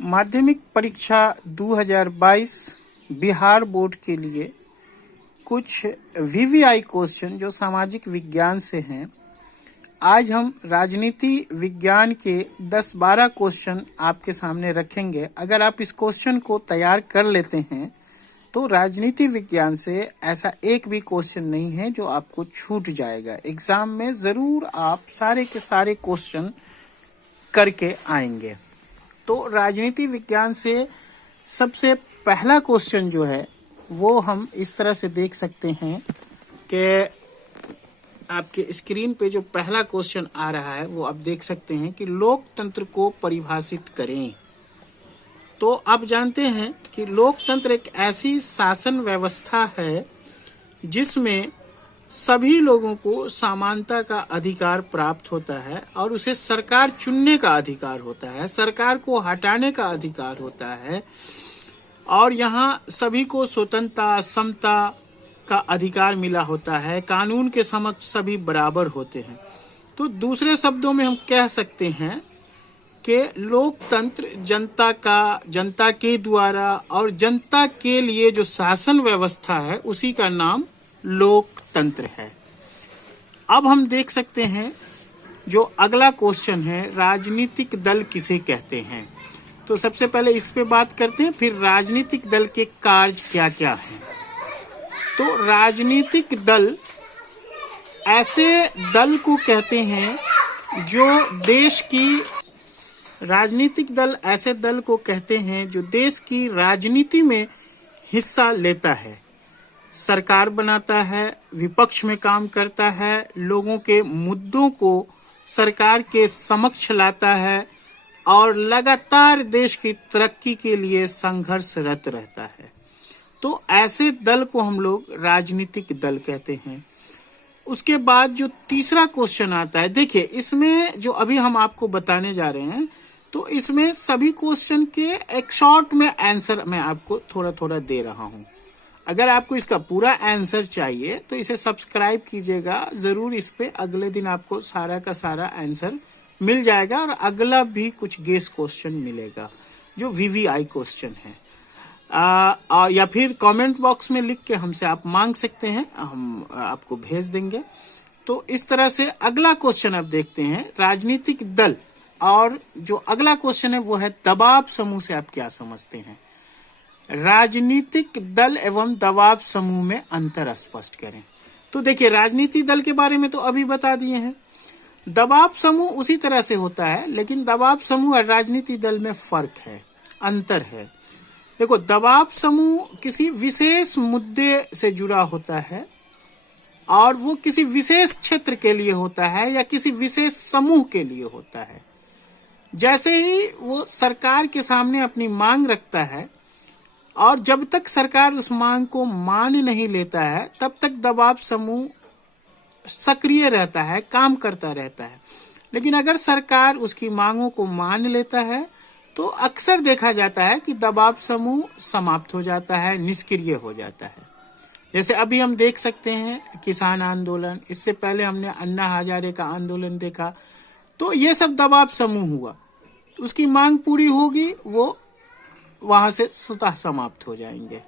माध्यमिक परीक्षा 2022 बिहार बोर्ड के लिए कुछ वीवीआई क्वेश्चन जो सामाजिक विज्ञान से हैं। आज हम राजनीति विज्ञान के 10-12 क्वेश्चन आपके सामने रखेंगे। अगर आप इस क्वेश्चन को तैयार कर लेते हैं तो राजनीति विज्ञान से ऐसा एक भी क्वेश्चन नहीं है जो आपको छूट जाएगा। एग्जाम में जरूर आप सारे के सारे क्वेश्चन करके आएंगे। तो राजनीति विज्ञान से सबसे पहला क्वेश्चन जो है वो हम इस तरह से देख सकते हैं कि आपके स्क्रीन पे जो पहला क्वेश्चन आ रहा है वो आप देख सकते हैं कि लोकतंत्र को परिभाषित करें। तो आप जानते हैं कि लोकतंत्र एक ऐसी शासन व्यवस्था है जिसमें सभी लोगों को समानता का अधिकार प्राप्त होता है और उसे सरकार चुनने का अधिकार होता है, सरकार को हटाने का अधिकार होता है और यहाँ सभी को स्वतंत्रता समता का अधिकार मिला होता है। कानून के समक्ष सभी बराबर होते हैं। तो दूसरे शब्दों में हम कह सकते हैं कि लोकतंत्र जनता के द्वारा और जनता के लिए जो शासन व्यवस्था है उसी का नाम लोकतंत्र है। अब हम देख सकते हैं जो अगला क्वेश्चन है, राजनीतिक दल किसे कहते हैं। तो सबसे पहले इस पे बात करते हैं, फिर राजनीतिक दल के कार्य क्या क्या हैं। तो राजनीतिक दल ऐसे दल को कहते हैं जो देश की राजनीति में हिस्सा लेता है, सरकार बनाता है, विपक्ष में काम करता है, लोगों के मुद्दों को सरकार के समक्ष लाता है और लगातार देश की तरक्की के लिए संघर्षरत रहता है। तो ऐसे दल को हम लोग राजनीतिक दल कहते हैं। उसके बाद जो तीसरा क्वेश्चन आता है, देखिए इसमें जो अभी हम आपको बताने जा रहे हैं तो इसमें सभी क्वेश्चन के एक शॉर्ट में आंसर मैं आपको थोड़ा थोड़ा दे रहा हूं। अगर आपको इसका पूरा आंसर चाहिए तो इसे सब्सक्राइब कीजिएगा जरूर। इस पे अगले दिन आपको सारा का सारा आंसर मिल जाएगा और अगला भी कुछ गेस क्वेश्चन मिलेगा जो वीवीआई क्वेश्चन है। या फिर कमेंट बॉक्स में लिख के हमसे आप मांग सकते हैं, हम आपको भेज देंगे। तो इस तरह से अगला क्वेश्चन आप देखते हैं, राजनीतिक दल। और जो अगला क्वेश्चन है वो है दबाव समूह से आप क्या समझते हैं। राजनीतिक दल एवं दबाव समूह में अंतर स्पष्ट करें। तो देखिए राजनीतिक दल के बारे में तो अभी बता दिए हैं, दबाव समूह उसी तरह से होता है, लेकिन दबाव समूह और राजनीतिक दल में फर्क है, अंतर है। देखो दबाव समूह किसी विशेष मुद्दे से जुड़ा होता है और वो किसी विशेष क्षेत्र के लिए होता है या किसी विशेष समूह के लिए होता है। जैसे ही वो सरकार के सामने अपनी मांग रखता है और जब तक सरकार उस मांग को मान नहीं लेता है तब तक दबाव समूह सक्रिय रहता है, काम करता रहता है। लेकिन अगर सरकार उसकी मांगों को मान लेता है तो अक्सर देखा जाता है कि दबाव समूह समाप्त हो जाता है, निष्क्रिय हो जाता है। जैसे अभी हम देख सकते हैं किसान आंदोलन, इससे पहले हमने अन्ना हजारे का आंदोलन देखा। तो ये सब दबाव समूह हुआ, उसकी मांग पूरी होगी, वो वहां से स्वतः समाप्त हो जाएंगे।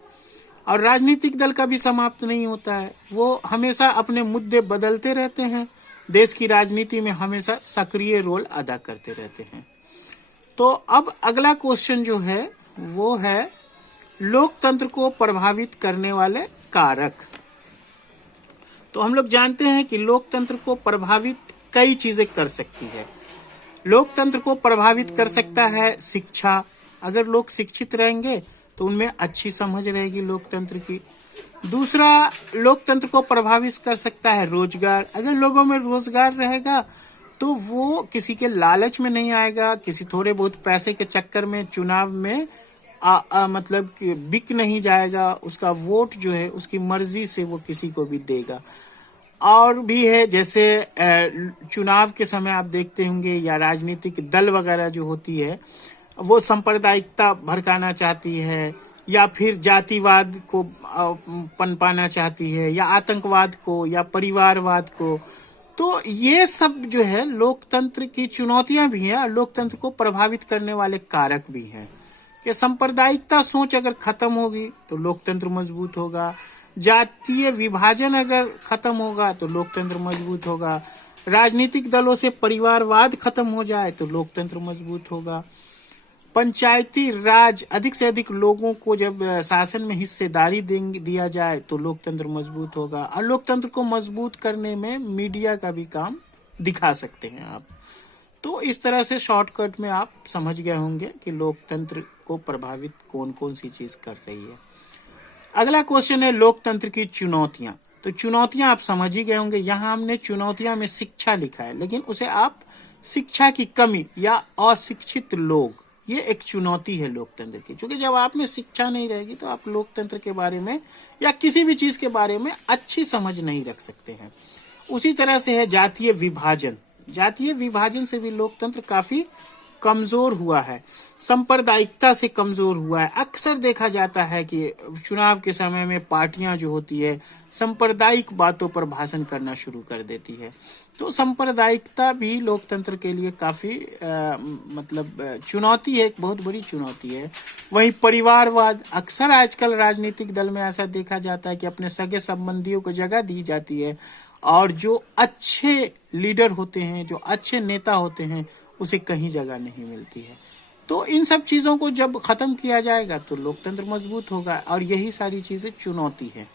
और राजनीतिक दल का भी समाप्त नहीं होता है, वो हमेशा अपने मुद्दे बदलते रहते हैं, देश की राजनीति में हमेशा सक्रिय रोल अदा करते रहते हैं। तो अब अगला क्वेश्चन जो है वो है लोकतंत्र को प्रभावित करने वाले कारक। तो हम लोग जानते हैं कि लोकतंत्र को प्रभावित कई चीजें कर सकती है। लोकतंत्र को प्रभावित कर सकता है शिक्षा, अगर लोग शिक्षित रहेंगे तो उनमें अच्छी समझ रहेगी लोकतंत्र की। दूसरा, लोकतंत्र को प्रभावित कर सकता है रोजगार, अगर लोगों में रोजगार रहेगा तो वो किसी के लालच में नहीं आएगा, किसी थोड़े बहुत पैसे के चक्कर में चुनाव में मतलब कि बिक नहीं जाएगा, उसका वोट जो है उसकी मर्जी से वो किसी को भी देगा। और भी है जैसे चुनाव के समय आप देखते होंगे या राजनीतिक दल वगैरह जो होती है वो सांप्रदायिकता भड़काना चाहती है या फिर जातिवाद को पनपाना चाहती है या आतंकवाद को या परिवारवाद को। तो ये सब जो है लोकतंत्र की चुनौतियां भी हैं और लोकतंत्र को प्रभावित करने वाले कारक भी हैं कि सांप्रदायिकता सोच अगर खत्म होगी तो लोकतंत्र मजबूत होगा, जातीय विभाजन अगर खत्म होगा तो लोकतंत्र मजबूत होगा, राजनीतिक दलों से परिवारवाद खत्म हो जाए तो लोकतंत्र मजबूत होगा, पंचायती राज अधिक से अधिक लोगों को जब शासन में हिस्सेदारी दिया जाए तो लोकतंत्र मजबूत होगा। और लोकतंत्र को मजबूत करने में मीडिया का भी काम दिखा सकते हैं आप। तो इस तरह से शॉर्टकट में आप समझ गए होंगे कि लोकतंत्र को प्रभावित कौन कौन सी चीज कर रही है। अगला क्वेश्चन है लोकतंत्र की चुनौतियां। तो चुनौतियां आप समझ ही गए होंगे। यहाँ हमने चुनौतियां में शिक्षा लिखा है, लेकिन उसे आप शिक्षा की कमी या अशिक्षित लोग, ये एक चुनौती है लोकतंत्र की। क्योंकि जब आप में शिक्षा नहीं रहेगी तो आप लोकतंत्र के बारे में या किसी भी चीज के बारे में अच्छी समझ नहीं रख सकते हैं। उसी तरह से है जातीय विभाजन। जातीय विभाजन से भी लोकतंत्र काफी कमजोर हुआ है, सांप्रदायिकता से कमजोर हुआ है। अक्सर देखा जाता है कि चुनाव के समय में पार्टियां जो होती है सांप्रदायिक बातों पर भाषण करना शुरू कर देती है। तो सांप्रदायिकता भी लोकतंत्र के लिए काफी चुनौती है, एक बहुत बड़ी चुनौती है। वहीं परिवारवाद, अक्सर आजकल राजनीतिक दल में ऐसा देखा जाता है कि अपने सगे संबंधियों को जगह दी जाती है और जो अच्छे लीडर होते हैं, जो अच्छे नेता होते हैं, उसे कहीं जगह नहीं मिलती है। तो इन सब चीजों को जब खत्म किया जाएगा तो लोकतंत्र मजबूत होगा और यही सारी चीजें चुनौती है।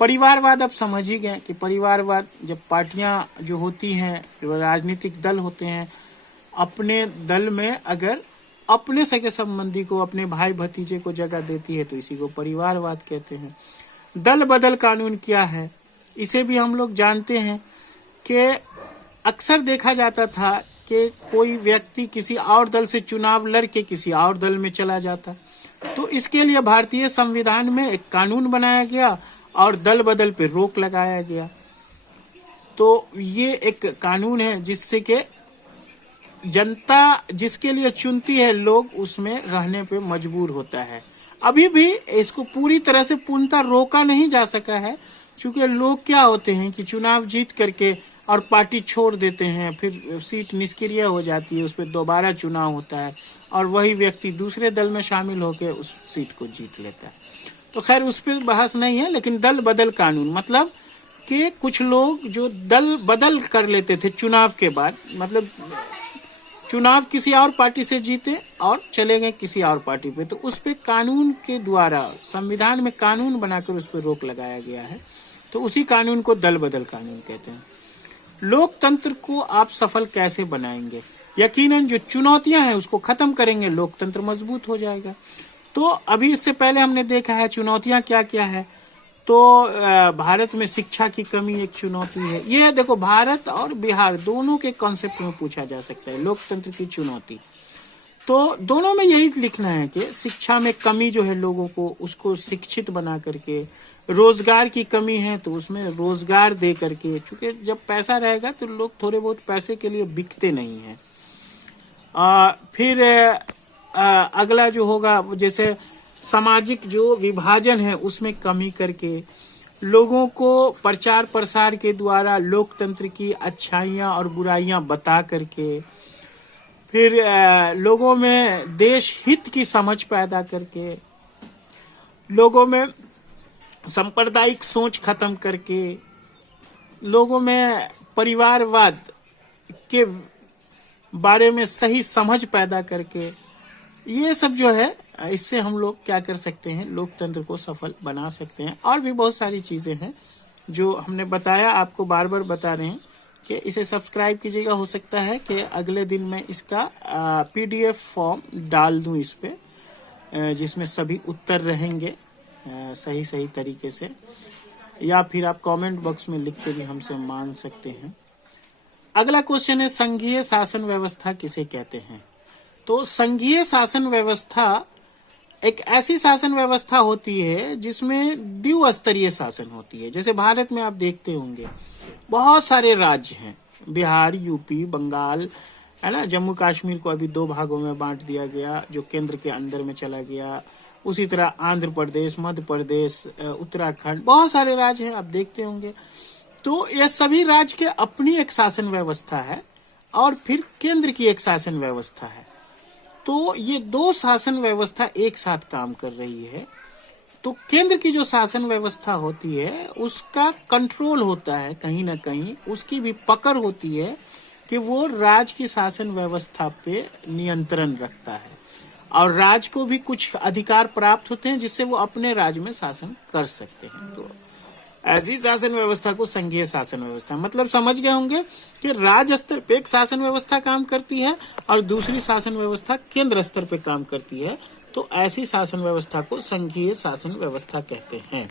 परिवारवाद आप समझ ही गए कि परिवारवाद जब पार्टियां जो होती हैं, जो राजनीतिक दल होते हैं, अपने दल में अगर अपने सगे संबंधी को, अपने भाई भतीजे को जगह देती है तो इसी को परिवारवाद कहते हैं। दल बदल कानून क्या है, इसे भी हम लोग जानते हैं कि अक्सर देखा जाता था कि कोई व्यक्ति किसी और दल से चुनाव लड़के किसी और दल में चला जाता, तो इसके लिए भारतीय संविधान में एक कानून बनाया गया और दल बदल पे रोक लगाया गया। तो ये एक कानून है जिससे कि जनता जिसके लिए चुनती है लोग उसमें रहने पे मजबूर होता है। अभी भी इसको पूरी तरह से पूर्णतः रोका नहीं जा सका है, क्योंकि लोग क्या होते हैं कि चुनाव जीत करके और पार्टी छोड़ देते हैं, फिर सीट निष्क्रिय हो जाती है, उस पर दोबारा चुनाव होता है और वही व्यक्ति दूसरे दल में शामिल होकर उस सीट को जीत लेता है। तो खैर उस पर बहस नहीं है, लेकिन दल बदल कानून मतलब कि कुछ लोग जो दल बदल कर लेते थे चुनाव के बाद, मतलब चुनाव किसी और पार्टी से जीते और चले गए किसी और पार्टी पे, तो उस पे कानून के द्वारा संविधान में कानून बनाकर उस पर रोक लगाया गया है। तो उसी कानून को दल बदल कानून कहते हैं। लोकतंत्र को आप सफल कैसे बनाएंगे? यकीनन जो चुनौतियां हैं उसको खत्म करेंगे, लोकतंत्र मजबूत हो जाएगा। तो अभी इससे पहले हमने देखा है चुनौतियां क्या क्या है। तो भारत में शिक्षा की कमी एक चुनौती है। ये देखो, भारत और बिहार दोनों के कॉन्सेप्ट में पूछा जा सकता है लोकतंत्र की चुनौती। तो दोनों में यही लिखना है कि शिक्षा में कमी जो है लोगों को, उसको शिक्षित बना करके, रोजगार की कमी है तो उसमें रोजगार दे करके, क्योंकि जब पैसा रहेगा तो लोग थोड़े बहुत पैसे के लिए बिकते नहीं हैं। फिर अगला जो होगा, जैसे सामाजिक जो विभाजन है उसमें कमी करके, लोगों को प्रचार प्रसार के द्वारा लोकतंत्र की अच्छाइयाँ और बुराइयाँ बता करके, फिर लोगों में देश हित की समझ पैदा करके, लोगों में सांप्रदायिक सोच खत्म करके, लोगों में परिवारवाद के बारे में सही समझ पैदा करके, ये सब जो है इससे हम लोग क्या कर सकते हैं, लोकतंत्र को सफल बना सकते हैं। और भी बहुत सारी चीजें हैं जो हमने बताया, आपको बार बार बता रहे हैं कि इसे सब्सक्राइब कीजिएगा। हो सकता है कि अगले दिन मैं इसका PDF फॉर्म डाल दूं इस पे, जिसमें सभी उत्तर रहेंगे सही सही तरीके से, या फिर आप कमेंट बॉक्स में लिख के भी हमसे मांग सकते हैं। अगला क्वेश्चन है संघीय शासन व्यवस्था किसे कहते हैं? तो संघीय शासन व्यवस्था एक ऐसी शासन व्यवस्था होती है जिसमें द्विस्तरीय शासन होती है। जैसे भारत में आप देखते होंगे बहुत सारे राज्य हैं, बिहार, यूपी, बंगाल, है ना, जम्मू कश्मीर को अभी 2 भागों में बांट दिया गया जो केंद्र के अंदर में चला गया। उसी तरह आंध्र प्रदेश, मध्य प्रदेश, उत्तराखंड, बहुत सारे राज्य हैं, आप देखते होंगे। तो यह सभी राज्य के अपनी एक शासन व्यवस्था है और फिर केंद्र की एक शासन व्यवस्था है। तो ये दो शासन व्यवस्था एक साथ काम कर रही है। तो केंद्र की जो शासन व्यवस्था होती है उसका कंट्रोल होता है, कहीं ना कहीं उसकी भी पकड़ होती है कि वो राज्य की शासन व्यवस्था पे नियंत्रण रखता है और राज्य को भी कुछ अधिकार प्राप्त होते हैं जिससे वो अपने राज्य में शासन कर सकते हैं। तो ऐसी शासन व्यवस्था को संघीय शासन व्यवस्था, मतलब समझ गए होंगे कि राज्य स्तर पे एक शासन व्यवस्था काम करती है और दूसरी शासन व्यवस्था केंद्र स्तर पे काम करती है। तो ऐसी शासन व्यवस्था को संघीय शासन व्यवस्था कहते हैं।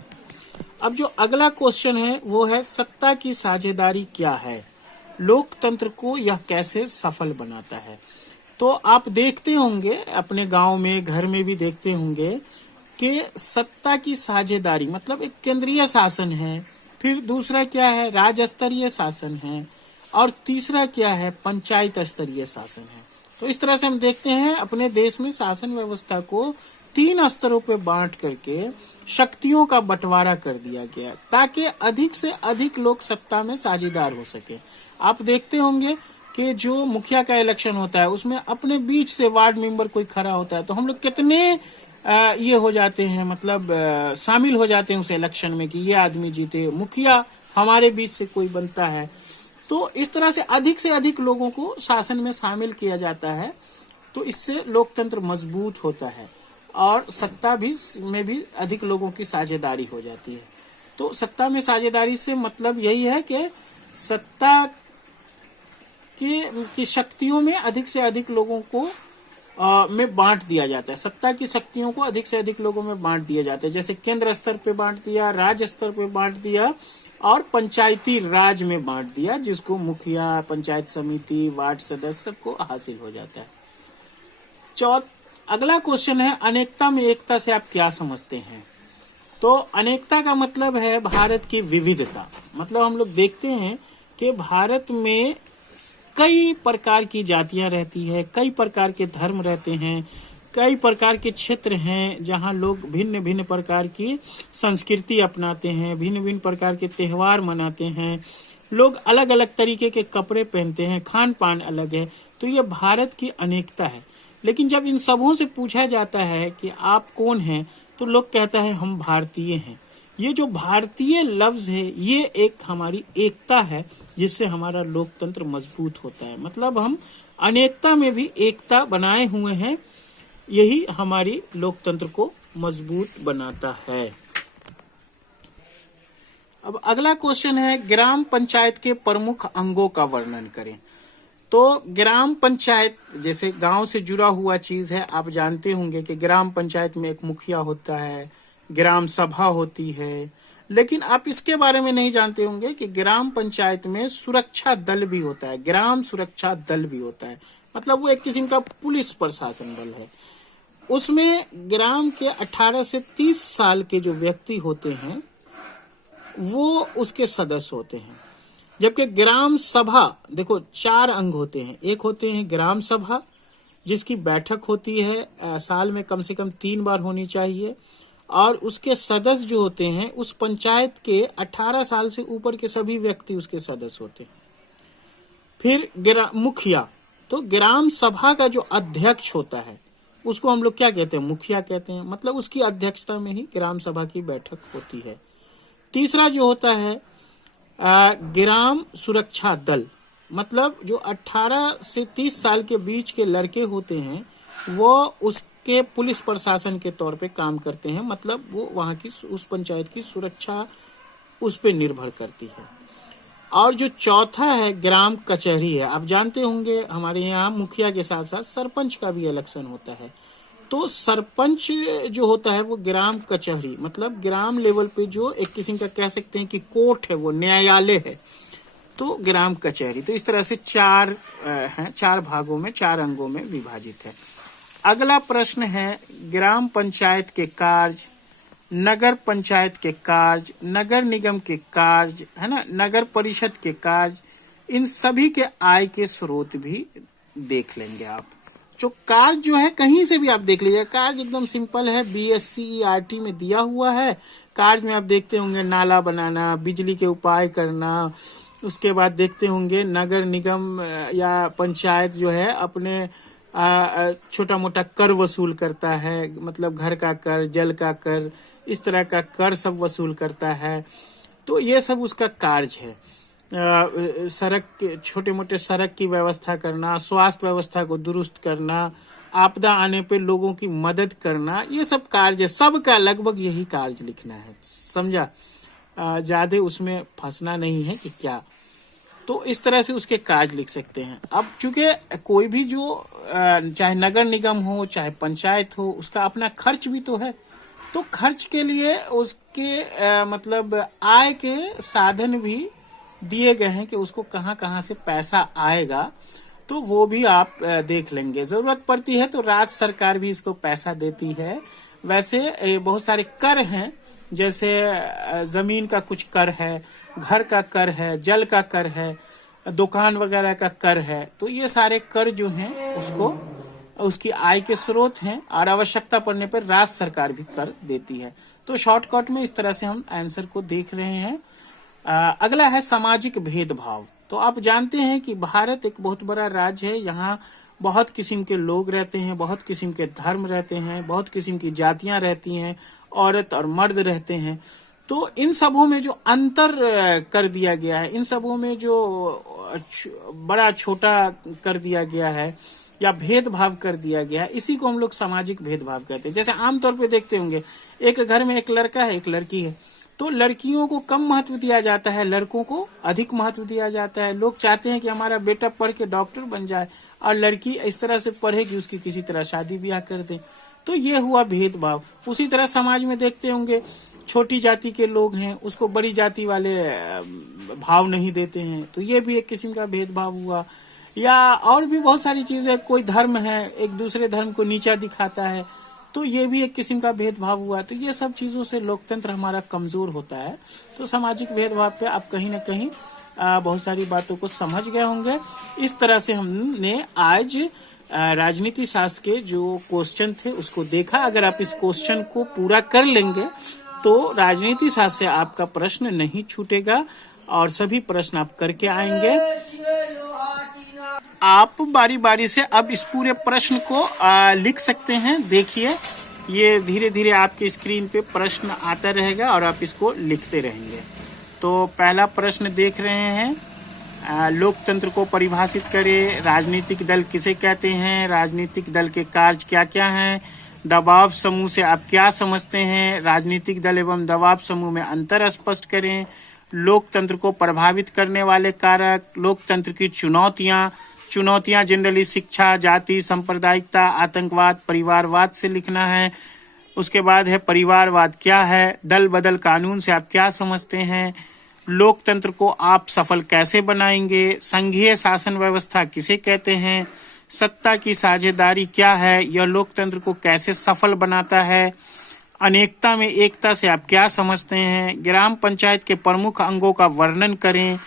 अब जो अगला क्वेश्चन है वो है सत्ता की साझेदारी क्या है, लोकतंत्र को यह कैसे सफल बनाता है। तो आप देखते होंगे अपने गांव में, घर में भी देखते होंगे कि सत्ता की साझेदारी मतलब एक केंद्रीय शासन है, फिर दूसरा क्या है राज्य स्तरीय शासन है और तीसरा क्या है पंचायत स्तरीय शासन है। तो इस तरह से हम देखते हैं अपने देश में शासन व्यवस्था को 3 स्तरों पे बांट करके शक्तियों का बंटवारा कर दिया गया ताकि अधिक से अधिक लोग सत्ता में साझेदार हो सके। आप देखते होंगे कि जो मुखिया का इलेक्शन होता है उसमें अपने बीच से वार्ड मेंबर कोई खड़ा होता है तो हम लोग कितने ये हो जाते हैं, मतलब शामिल हो जाते हैं उस इलेक्शन में कि ये आदमी जीते, मुखिया हमारे बीच से कोई बनता है। तो इस तरह से अधिक लोगों को शासन में शामिल किया जाता है। तो इससे लोकतंत्र मजबूत होता है और सत्ता भी में भी अधिक लोगों की साझेदारी हो जाती है। तो सत्ता में साझेदारी से मतलब यही है कि सत्ता की शक्तियों में अधिक से अधिक लोगों को में बांट दिया जाता है। सत्ता की शक्तियों को अधिक से अधिक लोगों में बांट दिया जाता है, जैसे केंद्र स्तर पे बांट दिया, राज्य स्तर पे बांट दिया और पंचायती राज में बांट दिया, जिसको मुखिया, पंचायत समिति, वार्ड सदस्य को हासिल हो जाता है। अगला क्वेश्चन है अनेकता में एकता से आप क्या समझते हैं। तो अनेकता का मतलब है भारत की विविधता। मतलब हम लोग देखते हैं कि भारत में कई प्रकार की जातियां रहती है, कई प्रकार के धर्म रहते हैं, कई प्रकार के क्षेत्र हैं जहां लोग भिन्न भिन्न प्रकार की संस्कृति अपनाते हैं, भिन्न भिन्न प्रकार के त्योहार मनाते हैं, लोग अलग अलग तरीके के कपड़े पहनते हैं, खान पान अलग है। तो ये भारत की अनेकता है। लेकिन जब इन सबों से पूछा जाता है कि आप कौन हैं, तो लोग कहता है हम भारतीय हैं। ये जो भारतीय लफ्ज है ये एक हमारी एकता है जिससे हमारा लोकतंत्र मजबूत होता है। मतलब हम अनेकता में भी एकता बनाए हुए हैं, यही हमारी लोकतंत्र को मजबूत बनाता है। अब अगला क्वेश्चन है ग्राम पंचायत के प्रमुख अंगों का वर्णन करें। तो ग्राम पंचायत जैसे गांव से जुड़ा हुआ चीज है। आप जानते होंगे कि ग्राम पंचायत में एक मुखिया होता है, ग्राम सभा होती है, लेकिन आप इसके बारे में नहीं जानते होंगे कि ग्राम पंचायत में सुरक्षा दल भी होता है, ग्राम सुरक्षा दल भी होता है। मतलब वो एक किस्म का पुलिस प्रशासन दल है। उसमें ग्राम के 18 से 30 साल के जो व्यक्ति होते हैं वो उसके सदस्य होते हैं। जबकि ग्राम सभा, देखो 4 अंग होते हैं। एक होते हैं ग्राम सभा जिसकी बैठक होती है साल में कम से कम 3 बार होनी चाहिए और उसके सदस्य जो होते हैं उस पंचायत के 18 साल से ऊपर के सभी व्यक्ति उसके सदस्य होते हैं। फिर मुखिया, तो ग्राम सभा का जो अध्यक्ष होता है उसको हम लोग क्या कहते हैं, मुखिया कहते हैं। मतलब उसकी अध्यक्षता में ही ग्राम सभा की बैठक होती है। तीसरा जो होता है ग्राम सुरक्षा दल, मतलब जो 18 से 30 साल के बीच के लड़के होते हैं वो उसके पुलिस प्रशासन के तौर पे काम करते हैं। मतलब वो वहां की उस पंचायत की सुरक्षा उस पे निर्भर करती है। और जो चौथा है ग्राम कचहरी है। आप जानते होंगे हमारे यहाँ मुखिया के साथ साथ सरपंच का भी इलेक्शन होता है। तो सरपंच जो होता है वो ग्राम कचहरी, मतलब ग्राम लेवल पे जो एक किस्म का कह सकते हैं कि कोर्ट है, वो न्यायालय है, तो ग्राम कचहरी। तो इस तरह से 4 हैं, 4 भागों में, 4 अंगों में विभाजित है। अगला प्रश्न है ग्राम पंचायत के कार्य, नगर पंचायत के कार्य, नगर निगम के कार्य, है ना, नगर परिषद के कार्य, इन सभी के आय के स्रोत भी देख लेंगे आप। जो कार्य जो है कहीं से भी आप देख लीजिए, कार्य एकदम सिंपल है, BSc में दिया हुआ है। कार्य में आप देखते होंगे नाला बनाना, बिजली के उपाय करना, उसके बाद देखते होंगे नगर निगम या पंचायत जो है अपने छोटा मोटा कर वसूल करता है, मतलब घर का कर, जल का कर, इस तरह का कर सब वसूल करता है। तो ये सब उसका कार्य है। सड़क के छोटे मोटे सड़क की व्यवस्था करना, स्वास्थ्य व्यवस्था को दुरुस्त करना, आपदा आने पे लोगों की मदद करना, ये सब कार्य सबका लगभग यही कार्य लिखना है, समझा। ज्यादा उसमें फंसना नहीं है कि क्या। तो इस तरह से उसके कार्य लिख सकते हैं। अब चूंकि कोई भी जो चाहे नगर निगम हो चाहे पंचायत हो, उसका अपना खर्च भी तो है। तो खर्च के लिए उसके मतलब आय के साधन भी दिए गए हैं कि उसको कहाँ कहाँ से पैसा आएगा, तो वो भी आप देख लेंगे। जरूरत पड़ती है तो राज्य सरकार भी इसको पैसा देती है। वैसे बहुत सारे कर हैं, जैसे जमीन का कुछ कर है, घर का कर है, जल का कर है, दुकान वगैरह का कर है। तो ये सारे कर जो हैं उसको उसकी आय के स्रोत हैं और आवश्यकता पड़ने पर राज्य सरकार भी कर देती है। तो शॉर्टकट में इस तरह से हम आंसर को देख रहे हैं। अगला है सामाजिक भेदभाव। तो आप जानते हैं कि भारत एक बहुत बड़ा राज्य है। यहाँ बहुत किस्म के लोग रहते हैं, बहुत किस्म के धर्म रहते हैं, बहुत किस्म की जातियां रहती हैं, औरत और मर्द रहते हैं। तो इन सबों में जो अंतर कर दिया गया है, इन सबों में जो बड़ा छोटा कर दिया गया है या भेदभाव कर दिया गया है, इसी को हम लोग सामाजिक भेदभाव कहते हैं। जैसे आमतौर पे देखते होंगे एक घर में एक लड़का है, एक लड़की है, तो लड़कियों को कम महत्व दिया जाता है, लड़कों को अधिक महत्व दिया जाता है। लोग चाहते हैं कि हमारा बेटा पढ़ के डॉक्टर बन जाए और लड़की इस तरह से पढ़े कि उसकी किसी तरह शादी ब्याह कर दे। तो ये हुआ भेदभाव। उसी तरह समाज में देखते होंगे छोटी जाति के लोग हैं, उसको बड़ी जाति वाले भाव नहीं देते हैं, तो ये भी एक किस्म का भेदभाव हुआ। या और भी बहुत सारी चीजें, कोई धर्म है एक दूसरे धर्म को नीचा दिखाता है, तो ये भी एक किस्म का भेदभाव हुआ। तो ये सब चीजों से लोकतंत्र हमारा कमजोर होता है। तो सामाजिक भेदभाव पे आप कहीं न कहीं बहुत सारी बातों को समझ गए होंगे। इस तरह से हमने आज राजनीति शास्त्र के जो क्वेश्चन थे उसको देखा। अगर आप इस क्वेश्चन को पूरा कर लेंगे तो राजनीति शास्त्र से आपका प्रश्न नहीं छूटेगा और सभी प्रश्न आप करके आएंगे। आप बारी बारी से अब इस पूरे प्रश्न को लिख सकते हैं। देखिए ये धीरे धीरे आपके स्क्रीन पे प्रश्न आता रहेगा और आप इसको लिखते रहेंगे। तो पहला प्रश्न देख रहे हैं, लोकतंत्र को परिभाषित करें। राजनीतिक दल किसे कहते हैं? राजनीतिक दल के कार्य क्या क्या हैं? दबाव समूह से आप क्या समझते हैं? राजनीतिक दल एवं दबाव समूह में अंतर स्पष्ट करें। लोकतंत्र को प्रभावित करने वाले कारक, लोकतंत्र की चुनौतियां जनरली शिक्षा, जाति, सांप्रदायिकता, आतंकवाद, परिवारवाद से लिखना है। उसके बाद है परिवारवाद क्या है? दल बदल कानून से आप क्या समझते हैं? लोकतंत्र को आप सफल कैसे बनाएंगे? संघीय शासन व्यवस्था किसे कहते हैं? सत्ता की साझेदारी क्या है? यह लोकतंत्र को कैसे सफल बनाता है? अनेकता में एकता से आप क्या समझते हैं? ग्राम पंचायत के प्रमुख अंगों का वर्णन करें।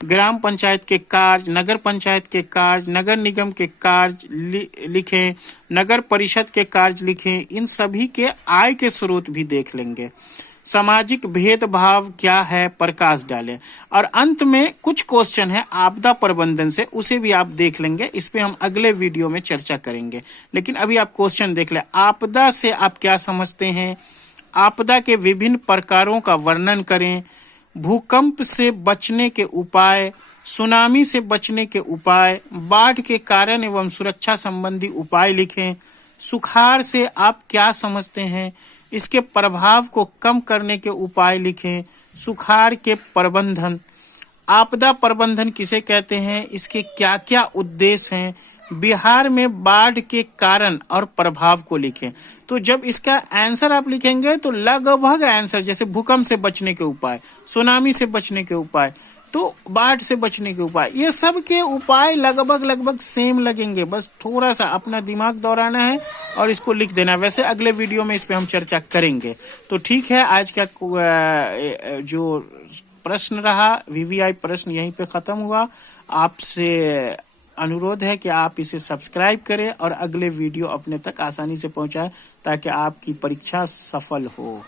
ग्राम पंचायत के कार्य, नगर पंचायत के कार्य, नगर निगम के कार्य लिखें, नगर परिषद के कार्य लिखें। इन सभी के आय के स्रोत भी देख लेंगे। सामाजिक भेदभाव क्या है? प्रकाश डालें। और अंत में कुछ क्वेश्चन है आपदा प्रबंधन से, उसे भी आप देख लेंगे। इस पे हम अगले वीडियो में चर्चा करेंगे, लेकिन अभी आप क्वेश्चन देख लें। आपदा से आप क्या समझते हैं? आपदा के विभिन्न प्रकारों का वर्णन करें। भूकंप से बचने के उपाय, सुनामी से बचने के उपाय, बाढ़ के कारण एवं सुरक्षा संबंधी उपाय लिखें। सुखाड़ से आप क्या समझते हैं? इसके प्रभाव को कम करने के उपाय लिखें। सुखाड़ के प्रबंधन, आपदा प्रबंधन किसे कहते हैं? इसके क्या क्या उद्देश्य हैं? बिहार में बाढ़ के कारण और प्रभाव को लिखें। तो जब इसका आंसर आप लिखेंगे तो लगभग आंसर, जैसे भूकंप से बचने के उपाय, सुनामी से बचने के उपाय, तो बाढ़ से बचने के उपाय, ये सब के उपाय लगभग सेम लगेंगे। बस थोड़ा सा अपना दिमाग दौड़ाना है और इसको लिख देना। वैसे अगले वीडियो में इस पे हम चर्चा करेंगे। तो ठीक है, आज का जो प्रश्न रहा VVI प्रश्न यहीं पे खत्म हुआ। आपसे अनुरोध है कि आप इसे सब्सक्राइब करें और अगले वीडियो अपने तक आसानी से पहुंचाएं ताकि आपकी परीक्षा सफल हो।